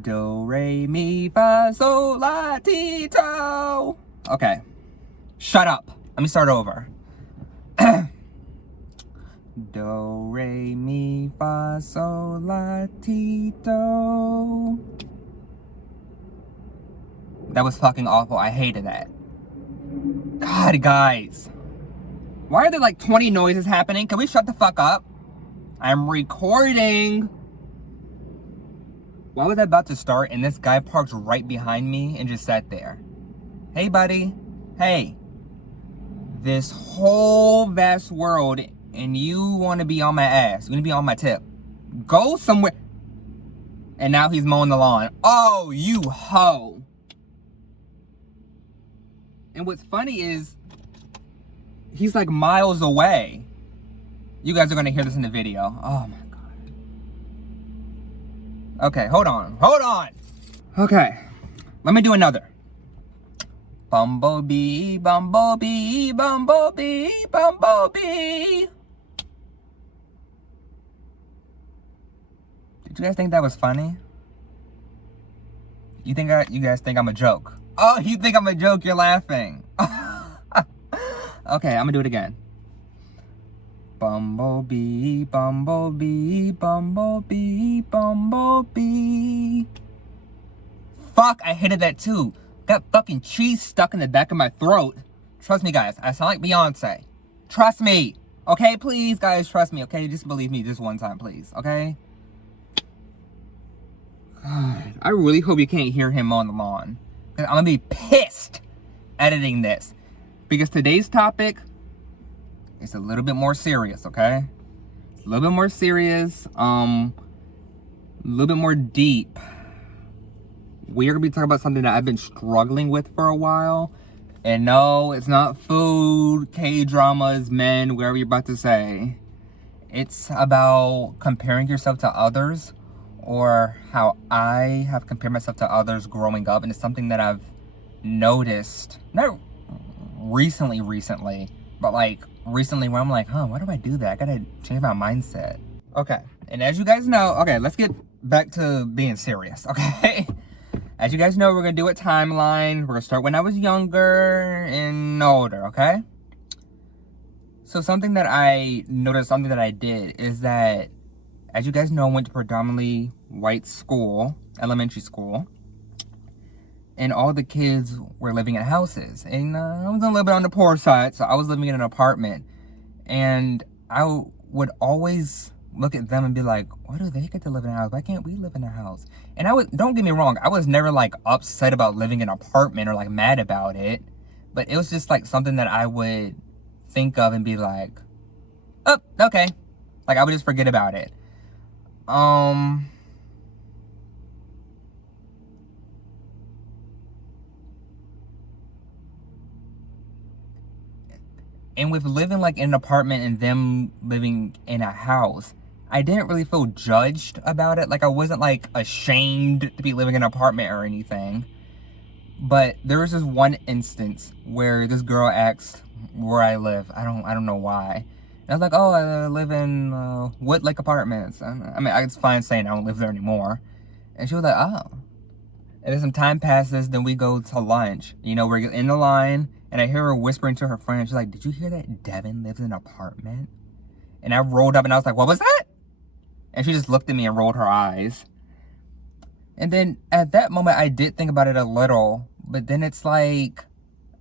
Do, re, mi, fa, sol, la, ti, do. Okay. Shut up. Let me start over. Do, re, mi, fa, sol, la, ti, do. That was fucking awful. I hated that. God, guys. Why are there like 20 noises happening? Can we shut the fuck up? I'm recording. Why was I about to start and this guy parked right behind me and just sat there? Hey, buddy. Hey. This whole vast world and you want to be on my ass. You want to be on my tip. Go somewhere. And now he's mowing the lawn. Oh, you hoe. And what's funny is he's like miles away. You guys are going to hear this in the video. Oh my God. Okay, hold on. Hold on. Okay. Let me do another. Bumblebee, bumblebee, bumblebee, bumblebee. Did you guys think that was funny? You guys think I'm a joke? Oh, you think I'm a joke? You're laughing. Okay, I'm gonna do it again. Bumblebee, bumblebee, bumblebee, bumblebee. Fuck, I hated that too. Got fucking cheese stuck in the back of my throat. Trust me, guys, I sound like Beyoncé. Trust me. Okay, please, guys, trust me, okay? Just believe me this one time, please, okay? God, I really hope you can't hear him on the lawn. I'm gonna be pissed editing this. Because today's topic is a little bit more serious, okay? It's a little bit more serious, a little bit more deep. We're gonna be talking about something that I've been struggling with for a while. And no, it's not food, K-dramas, men, whatever you're about to say. It's about comparing yourself to others, or how I have compared myself to others growing up. And it's something that I've noticed, not recently, but like recently where I'm like, why do I do that? I gotta change my mindset. Okay, and as you guys know, okay, let's get back to being serious, okay? As you guys know, we're gonna do a timeline. We're gonna start when I was younger and older, okay? So something that I noticed, something that I did is that, as you guys know, I went to predominantly white school, elementary school. And all the kids were living in houses. And I was a little bit on the poor side, so I was living in an apartment. And I would always look at them and be like, why do they get to live in a house? Why can't we live in a house? And don't get me wrong, I was never like upset about living in an apartment or like mad about it. But it was just like something that I would think of and be like, oh, okay. Like I would just forget about it. And with living like in an apartment and them living in a house, I didn't really feel judged about it. Like I wasn't like ashamed to be living in an apartment or anything. But there was this one instance where this girl asked where I live. I don't know why. And I was like, oh, I live in Woodlake Apartments. I mean, it's fine saying I don't live there anymore. And she was like, oh. And then some time passes, then we go to lunch. You know, we're in the line. And I hear her whispering to her friend. She's like, did you hear that Devin lives in an apartment? And I rolled up and I was like, what was that? And she just looked at me and rolled her eyes. And then at that moment, I did think about it a little. But then it's like,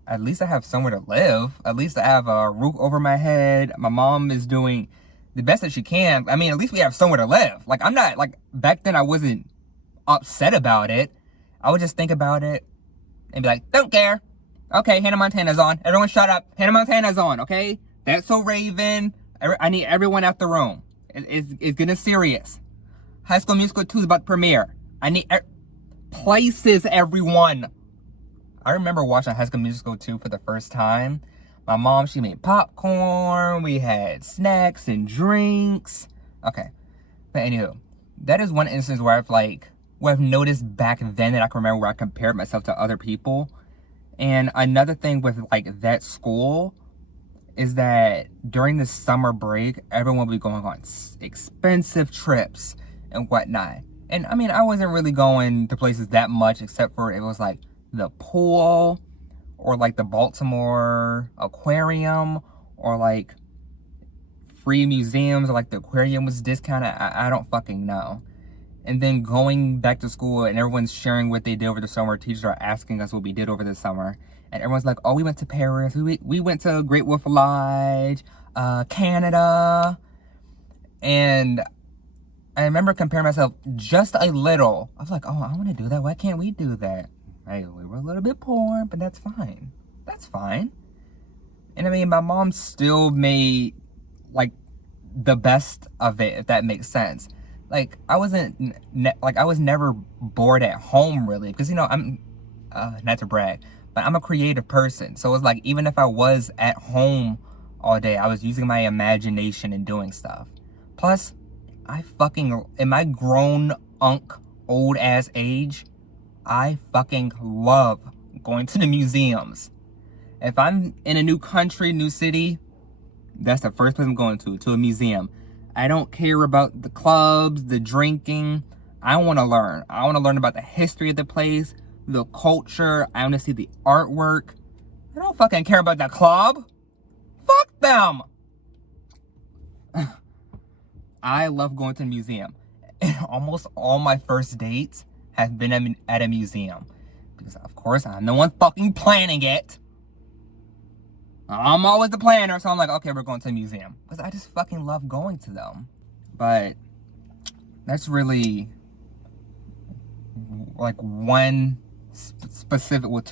at least I have somewhere to live. At least I have a roof over my head. My mom is doing the best that she can. I mean, at least we have somewhere to live. Like, I'm not, like, back then I wasn't upset about it. I would just think about it and be like, don't care. Okay, Hannah Montana's on. Everyone shut up. Hannah Montana's on, okay? That's So Raven. I need everyone out the room. It's getting serious. High School Musical 2 is about to premiere. I need places, everyone. I remember watching High School Musical 2 for the first time. My mom, she made popcorn. We had snacks and drinks. Okay. But anywho, that is one instance where I've noticed back then that I can remember where I compared myself to other people. And another thing with like that school is that during the summer break, everyone would be going on expensive trips and whatnot. And I mean, I wasn't really going to places that much, except for it was like the pool, or like the Baltimore Aquarium, or like free museums, or like the aquarium was discounted. I don't fucking know. And then going back to school and everyone's sharing what they did over the summer. Teachers are asking us what we did over the summer. And everyone's like, oh, we went to Paris. We went to Great Wolf Lodge, Canada. And I remember comparing myself just a little. I was like, oh, I want to do that. Why can't we do that? Hey, we were a little bit poor, but that's fine. That's fine. And I mean, my mom still made, like, the best of it, if that makes sense. Like, I wasn't, I was never bored at home, really. Because, you know, I'm, not to brag, but I'm a creative person. So it's like, even if I was at home all day, I was using my imagination and doing stuff. Plus, in my grown old ass age, I fucking love going to the museums. If I'm in a new country, new city, that's the first place I'm going to a museum. I don't care about the clubs, the drinking. I want to learn. I want to learn about the history of the place, the culture. I want to see the artwork. I don't fucking care about the club. Fuck them. I love going to the museum. And almost all my first dates have been at a museum. Because, of course, I'm the one fucking planning it. I'm always the planner, so I'm like, okay, we're going to a museum. Because I just fucking love going to them. But that's really, like, two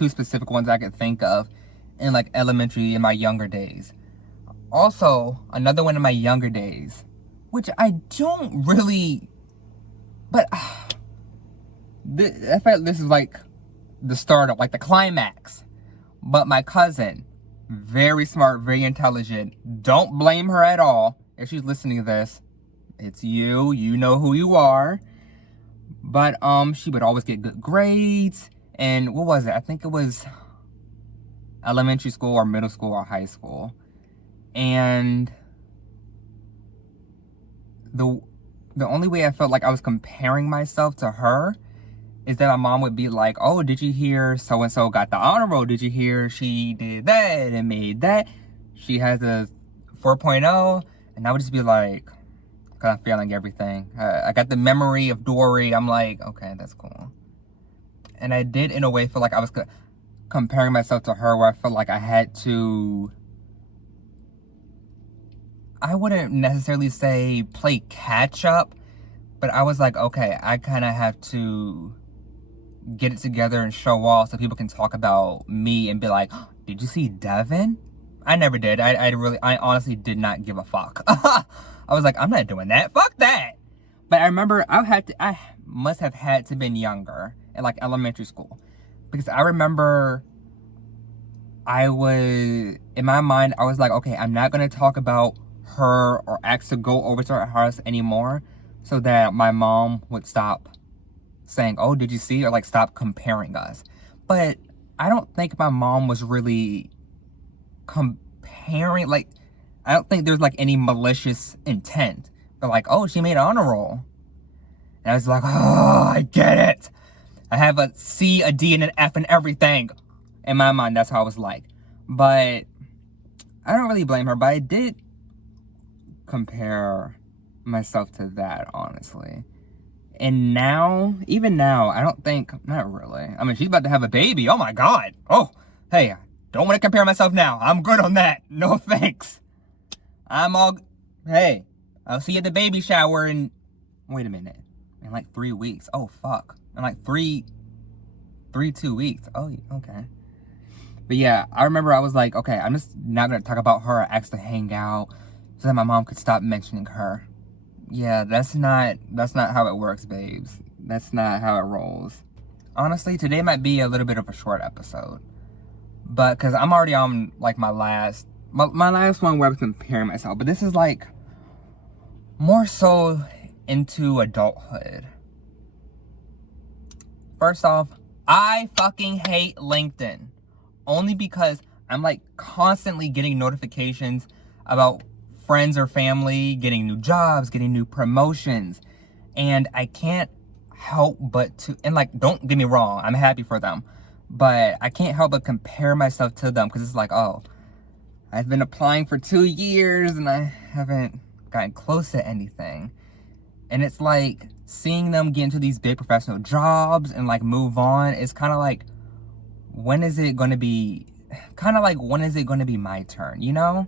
specific ones I could think of in, like, elementary in my younger days. Also, another one in my younger days, which I don't really, but I feel like this is, like, the start of, like, the climax. But my cousin, very smart, very intelligent. Don't blame her at all. If she's listening to this, it's you. You know who you are. But she would always get good grades. And what was it? I think it was elementary school or middle school or high school. And the only way I felt like I was comparing myself to her is that my mom would be like, oh, did you hear so-and-so got the honor roll? Did you hear she did that and made that? She has a 4.0. And I would just be like, because I'm feeling everything. I got the memory of Dory. I'm like, okay, that's cool. And I did, in a way, feel like I was comparing myself to her, where I felt like I had to, I wouldn't necessarily say play catch up, but I was like, okay, I kind of have to get it together and show off so people can talk about me and be like, oh, did you see Devin? I never did. I honestly did not give a fuck. I was like, I'm not doing that. Fuck that. But I remember I must have had to been younger in, like, elementary school, because I remember in my mind, I was like, okay, I'm not going to talk about her or ask to go over to her house anymore, so that my mom would stop saying, oh, did you see? Or, like, stop comparing us. But I don't think my mom was really comparing, like, I don't think there's, like, any malicious intent. But, like, oh, she made an honor roll. And I was like, oh, I get it. I have a C, a D, and an F and everything. In my mind, that's how I was like. But I don't really blame her, but I did compare myself to that, honestly. And now, even now, I don't think, not really. I mean, she's about to have a baby. Oh my God. Oh, hey, don't want to compare myself now. I'm good on that. No thanks. Hey, I'll see you at the baby shower wait a minute. In like 3 weeks. Oh, fuck. In like 2 weeks. Oh, okay. But yeah, I remember I was like, okay, I'm just not going to talk about her. I asked to hang out so that my mom could stop mentioning her. Yeah, that's not how it works, babes. That's not how it rolls. Honestly, today might be a little bit of a short episode. But, because I'm already on, like, my last one where I was comparing myself. But this is, like, more so into adulthood. First off, I fucking hate LinkedIn. Only because I'm, like, constantly getting notifications about friends or family getting new jobs, getting new promotions. And I can't help but to, and like, don't get me wrong, I'm happy for them, but I can't help but compare myself to them, because it's like, oh, I've been applying for 2 years and I haven't gotten close to anything. And it's like, seeing them get into these big professional jobs and like move on, it's kind of like, when is it going to be, when is it going to be my turn, you know?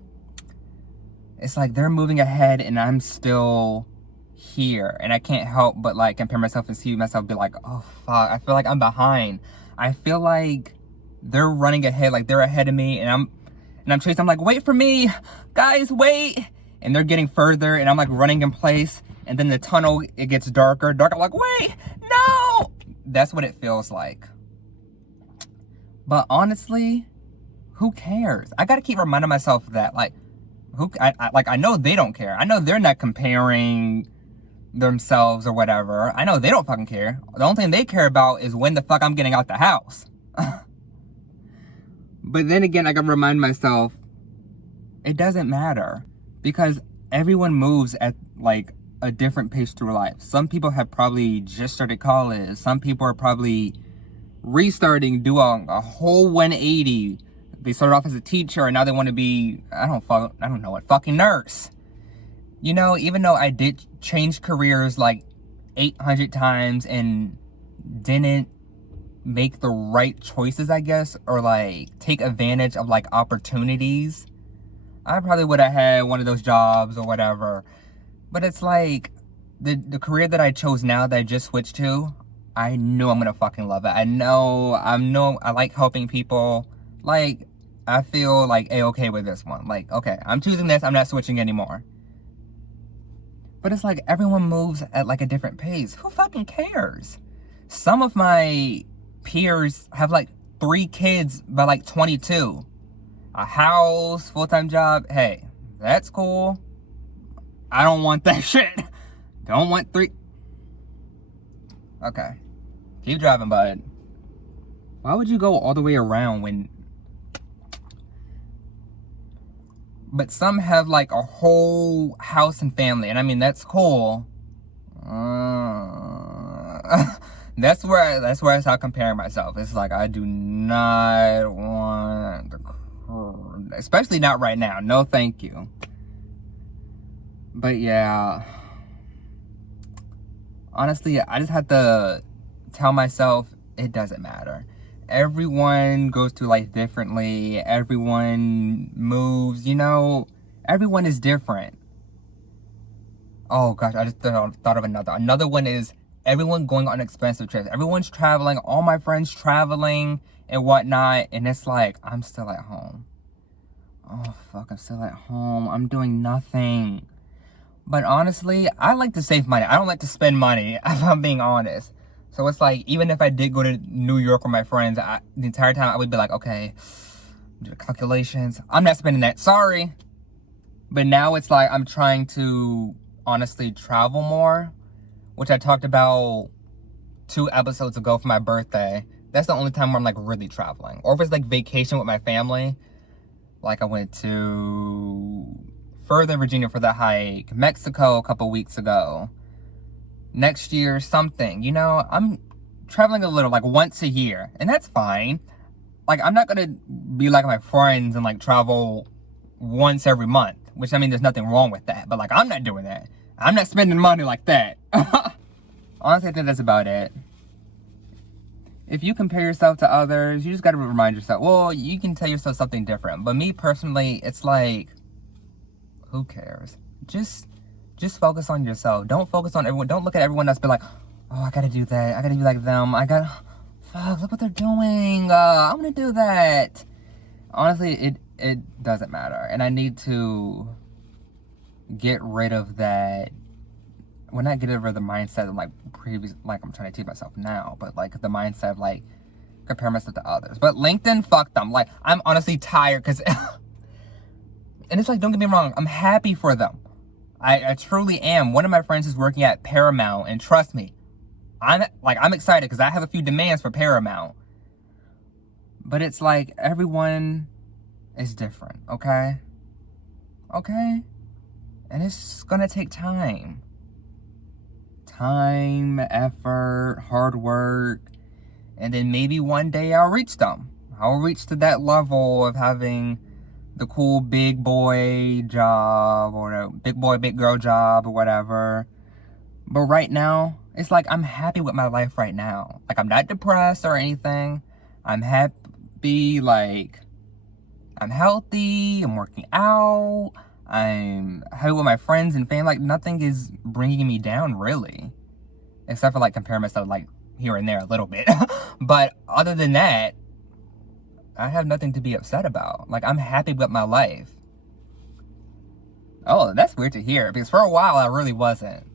It's like they're moving ahead and I'm still here, and I can't help but like compare myself and see myself be like, oh fuck, I feel like I'm behind. I feel like they're running ahead, like they're ahead of me, and I'm chasing. I'm like, wait for me, guys, wait. And they're getting further, and I'm like running in place, and then the tunnel, it gets darker. I'm like, wait, no. That's what it feels like. But honestly, who cares? I gotta keep reminding myself that, like, I know they don't care. I know they're not comparing themselves or whatever. I know they don't fucking care. The only thing they care about is when the fuck I'm getting out the house. But then again, I gotta remind myself, it doesn't matter, because everyone moves at like a different pace through life. Some people have probably just started college. Some people are probably restarting, doing a whole 180. They started off as a teacher and now they want to be, I don't know what, fucking nurse. You know, even though I did change careers like 800 times and didn't make the right choices, I guess, or like take advantage of like opportunities, I probably would have had one of those jobs or whatever. But it's like, the career that I chose now, that I just switched to, I know I'm gonna fucking love it. I like helping people. Like, I feel like A-okay with this one. Like, okay, I'm choosing this, I'm not switching anymore. But it's like, everyone moves at like a different pace. Who fucking cares? Some of my peers have like 3 kids by like 22. A house, full-time job. Hey, that's cool. I don't want that shit. Don't want 3. Okay. Keep driving, bud. Why would you go all the way around when... But some have like a whole house and family, and I mean, that's cool. That's where I start comparing myself. It's like, I do not want the... Especially not right now. No, thank you. But yeah, honestly, I just have to tell myself it doesn't matter. Everyone goes through life differently. Everyone moves, you know, everyone is different. Oh gosh, I just thought of another one is everyone going on expensive trips. Everyone's traveling, all my friends traveling and whatnot, and it's like, I'm still at home. Oh fuck, I'm still at home. I'm doing nothing. But honestly, I like to save money. I don't like to spend money, if I'm being honest. So it's like, even if I did go to New York with my friends, the entire time I would be like, okay, do the calculations. I'm not spending that, sorry. But now it's like, I'm trying to honestly travel more, which I talked about 2 episodes ago for my birthday. That's the only time where I'm like really traveling. Or if it's like vacation with my family. Like I went to further Virginia for the hike, Mexico a couple weeks ago. Next year, something, you know, I'm traveling a little, like once a year, and that's fine. Like, I'm not gonna be like my friends and like travel once every month, which, I mean, there's nothing wrong with that, but like, I'm not doing that. I'm not spending money like that. Honestly, I think that's about it. If you compare yourself to others, you just gotta remind yourself, well, you can tell yourself something different. But me personally, it's like, who cares? Just focus on yourself. Don't focus on everyone. Don't look at everyone else, be like, oh, I gotta do that. I gotta be like them. Fuck, look what they're doing. I'm gonna do that. Honestly, it doesn't matter. And I need to get rid of that. Well, not get rid of the mindset of like previous, like I'm trying to teach myself now, but like the mindset of like compare myself to others. But LinkedIn, fuck them. Like, I'm honestly tired because, and it's like, don't get me wrong, I'm happy for them. I truly am. One of my friends is working at Paramount, and trust me, I'm excited because I have a few demands for Paramount. But it's like, everyone is different, okay? Okay? And it's gonna take time. time, effort, hard work, and then maybe one day I'll reach them. I'll reach to that level of having the cool big boy job or the big boy, big girl job or whatever. But right now, it's like I'm happy with my life right now. Like, I'm not depressed or anything. I'm happy, like, I'm healthy, I'm working out, I'm happy with my friends and family. Like, nothing is bringing me down, really. Except for, like, comparing myself, like, here and there a little bit. But other than that, I have nothing to be upset about. Like, I'm happy with my life. Oh, that's weird to hear, because for a while, I really wasn't.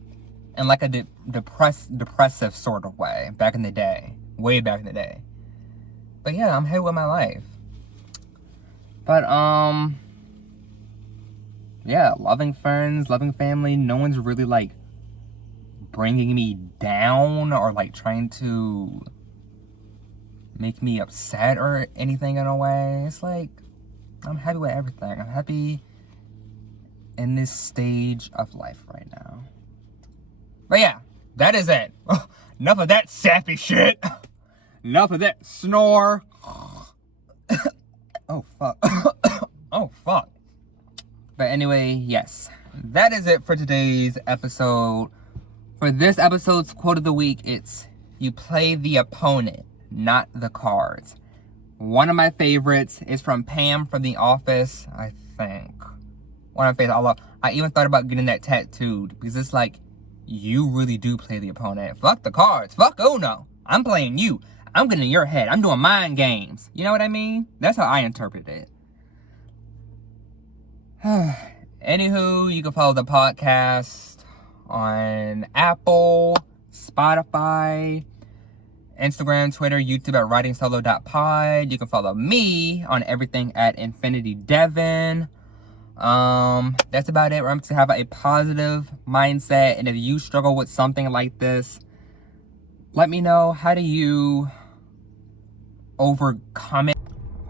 In, like, a depressive sort of way, back in the day. Way back in the day. But yeah, I'm happy with my life. But, yeah, loving friends, loving family. No one's really, like, bringing me down or, like, trying to make me upset or anything in a way. It's like, I'm happy with everything. I'm happy in this stage of life right now. But yeah, that is it. Enough of that sappy shit. Enough of that snore. Oh, fuck. Oh, fuck. But anyway, yes. That is it for today's episode. For this episode's quote of the week, it's, "You play the opponent, not the cards." One of my favorites is from Pam from The Office, I think. One of my favorites. I love. I even thought about getting that tattooed, because it's like, you really do play the opponent. Fuck the cards. Fuck Uno. I'm playing you. I'm getting in your head. I'm doing mind games. You know what I mean? That's how I interpret it. Anywho, you can follow the podcast on Apple, Spotify, Instagram, Twitter, YouTube at writingsolo.pod. You can follow me on everything at InfinityDevin. That's about it. Remember to have a positive mindset, and if you struggle with something like this, let me know. How do you overcome it?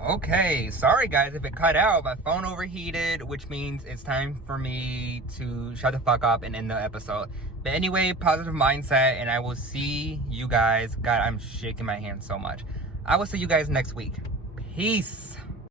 Okay, sorry guys if it cut out. My phone overheated, which means it's time for me to shut the fuck up and end the episode. But anyway, positive mindset, and I will see you guys. God, I'm shaking my hand so much. I will see you guys next week. Peace.